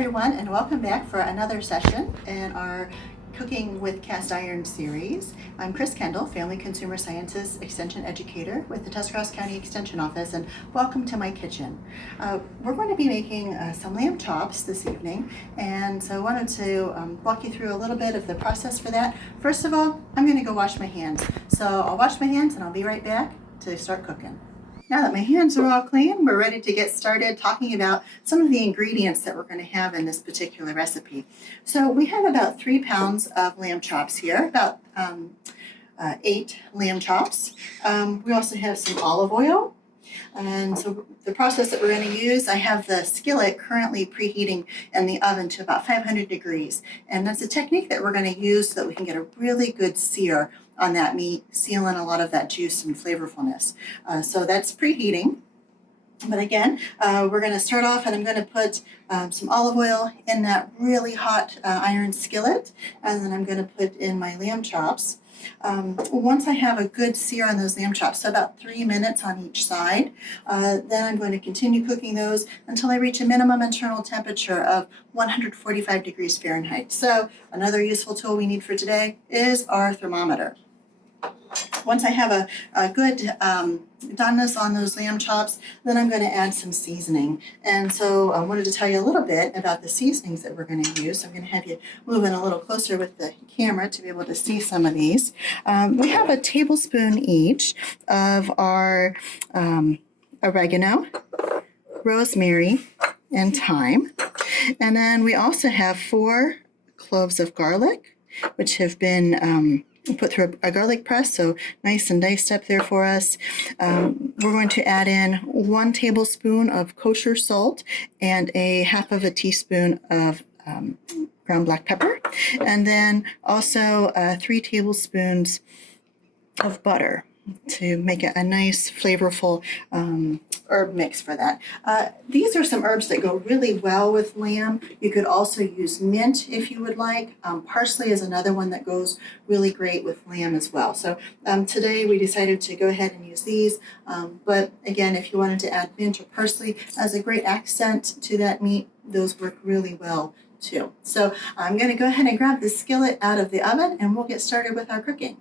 everyone, and welcome back for another session in our Cooking with Cast Iron series. I'm Kendle, Family Consumer Sciences Extension Educator with the Tuscarawas County Extension Office, and welcome to my kitchen. We're going to be making some lamb chops this evening, and so I wanted to walk you through a little bit of the process for that. First of all, I'm going to go wash my hands. So I'll wash my hands and I'll be right back to start cooking. Now that my hands are all clean, we're ready to get started talking about some of the ingredients that we're going to have in this particular recipe. So we have about 3 pounds of lamb chops here, about 8 lamb chops. We also have some olive oil. And so the process that we're going to use, I have the skillet currently preheating in the oven to about 500 degrees. And that's a technique that we're going to use so that we can get a really good sear on that meat, seal in a lot of that juice and flavorfulness. So that's preheating. But again, we're going to start off, and I'm going to put some olive oil in that really hot iron skillet, and then I'm going to put in my lamb chops. Once I have a good sear on those lamb chops, so about 3 minutes on each side, then I'm going to continue cooking those until I reach a minimum internal temperature of 145 degrees Fahrenheit. So another useful tool we need for today is our thermometer. Once I have a good doneness on those lamb chops, then I'm going to add some seasoning. And so I wanted to tell you a little bit about the seasonings that we're going to use. So I'm going to have you move in a little closer with the camera to be able to see some of these. We have a tablespoon each of our oregano, rosemary, and thyme. And then we also have 4 cloves of garlic, which have been put through a garlic press, so nice and diced up there for us. We're going to add in 1 tablespoon of kosher salt and a half of a teaspoon of ground black pepper, and then also 3 tablespoons of butter to make it a nice flavorful herb mix for that. These are some herbs that go really well with lamb. You could also use mint if you would like. Parsley is another one that goes really great with lamb as well. So today we decided to go ahead and use these. But again, if you wanted to add mint or parsley as a great accent to that meat, those work really well too. So I'm going to go ahead and grab the skillet out of the oven, and we'll get started with our cooking.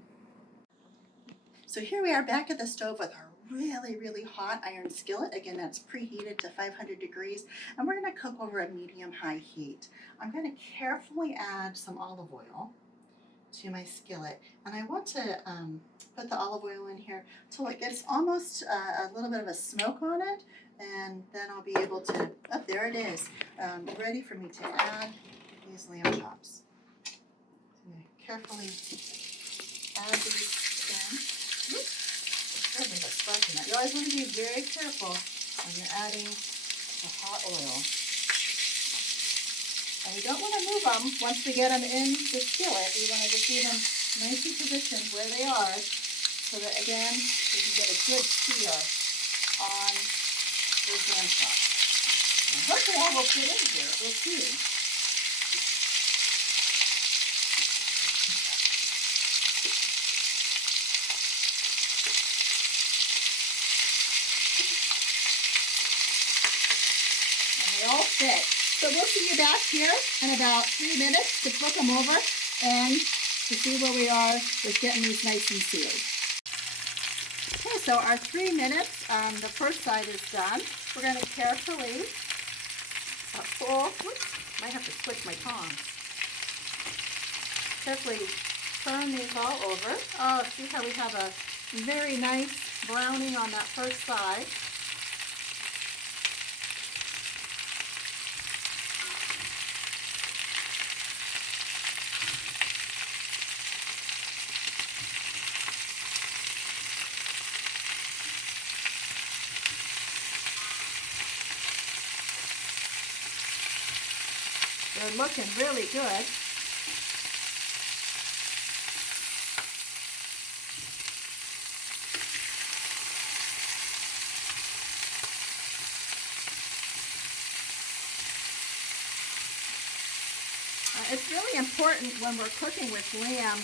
So here we are back at the stove with our really hot iron skillet. Again, that's preheated to 500 degrees, and we're going to cook over a medium-high heat. I'm going to carefully add some olive oil to my skillet, and I want to put the olive oil in here till it gets almost a little bit of a smoke on it, and then I'll be able to, oh, there it is, ready for me to add these lamb chops. I'm going to carefully add these in. There's a spark in that. You always want to be very careful when you're adding the hot oil. And we don't want to move them once we get them in the skillet. We want to just leave them nicely positioned where they are so that, again, we can get a good sear on those lamb chops. And hopefully all will fit in here. We'll see. All fit. So we'll see you back here in about 3 minutes to flip them over and to see where we are with getting these nice and seared. Okay, so our 3 minutes, the first side is done. We're going to carefully pull, might have to switch my tongs. Carefully turn these all over. Oh, see how we have a very nice browning on that first side. They're looking really good. It's really important when we're cooking with lamb.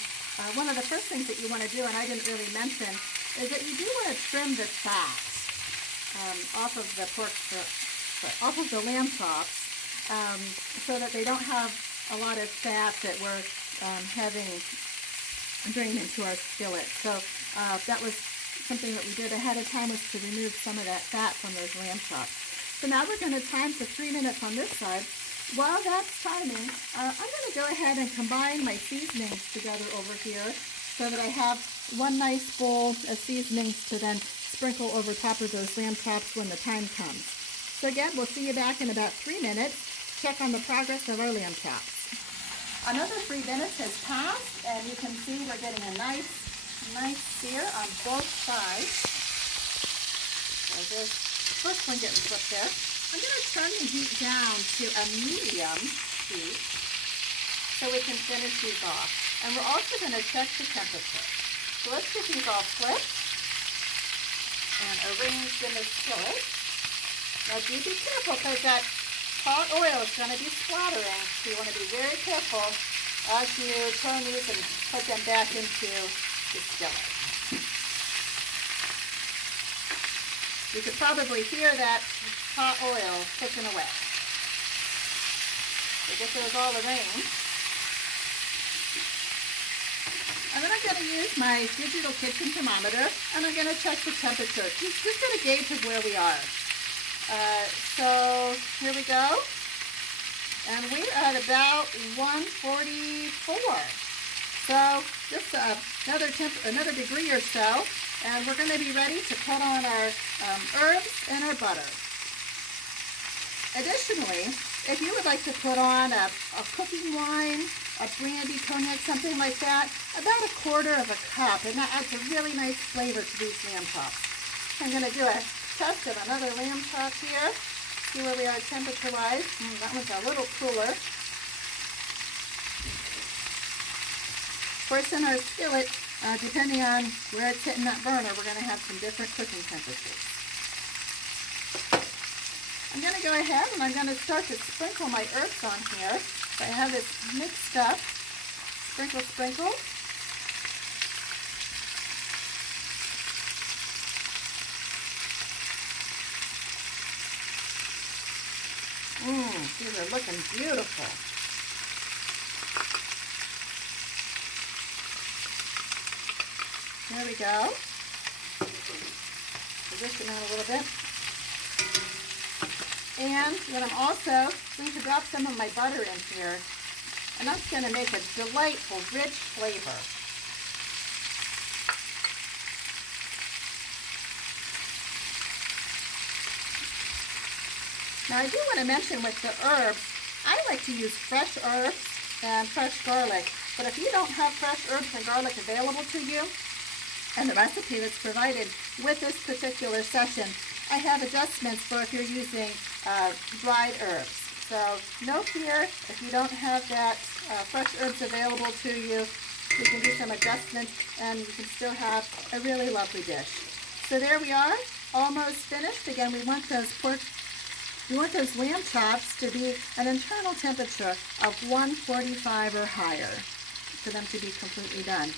One of the first things that you want to do, and I didn't really mention, is that you do want to trim the fat off of the lamb chops. so that they don't have a lot of fat that we're having drain into our skillet. So that was something that we did ahead of time, was to remove some of that fat from those lamb chops. So now we're going to time for 3 minutes on this side. While that's timing, I'm going to go ahead and combine my seasonings together over here so that I have one nice bowl of seasonings to then sprinkle over top of those lamb chops when the time comes. So again, we'll see you back in about 3 minutes. Check on the progress of our lamb chops. Another 3 minutes has passed, and you can see we're getting a nice sear on both sides. So this first one getting flipped there. I'm going to turn the heat down to a medium heat so we can finish these off. And we're also going to check the temperature. So let's get these all flipped and arranged in the skillet. Now do be careful, because that hot oil is going to be splattering, so you want to be very careful as you turn these and put them back into the skillet. You could probably hear that hot oil cooking away. So get those all arranged. And then I'm going to use my digital kitchen thermometer, and I'm going to check the temperature. Just get a gauge of where we are. So here we go, and we're at about 144. So just another degree or so, and we're going to be ready to put on our herbs and our butter. Additionally, if you would like to put on a cooking wine, a brandy, cognac, something like that, about 1/4 of a cup, and that adds a really nice flavor to these lamb chops. I'm going to do a test of another lamb chop here. See where we are temperature-wise. That one's a little cooler. Of course, in our skillet, depending on where it's hitting that burner, we're going to have some different cooking temperatures. I'm going to go ahead and I'm going to start to sprinkle my herbs on here. So I have this mixed up. Sprinkle, sprinkle. These are looking beautiful. There we go. Position that a little bit. And then I'm also going to drop some of my butter in here, and that's going to make a delightful, rich flavor. Now I do want to mention with the herbs, I like to use fresh herbs and fresh garlic, but if you don't have fresh herbs and garlic available to you, and the recipe that's provided with this particular session, I have adjustments for if you're using dried herbs. So no fear if you don't have that fresh herbs available to you. You can do some adjustments and you can still have a really lovely dish. So there we are, almost finished. Again, we want those lamb chops to be an internal temperature of 145 or higher for them to be completely done.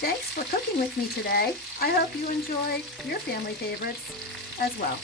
Thanks for cooking with me today. I hope you enjoy your family favorites as well.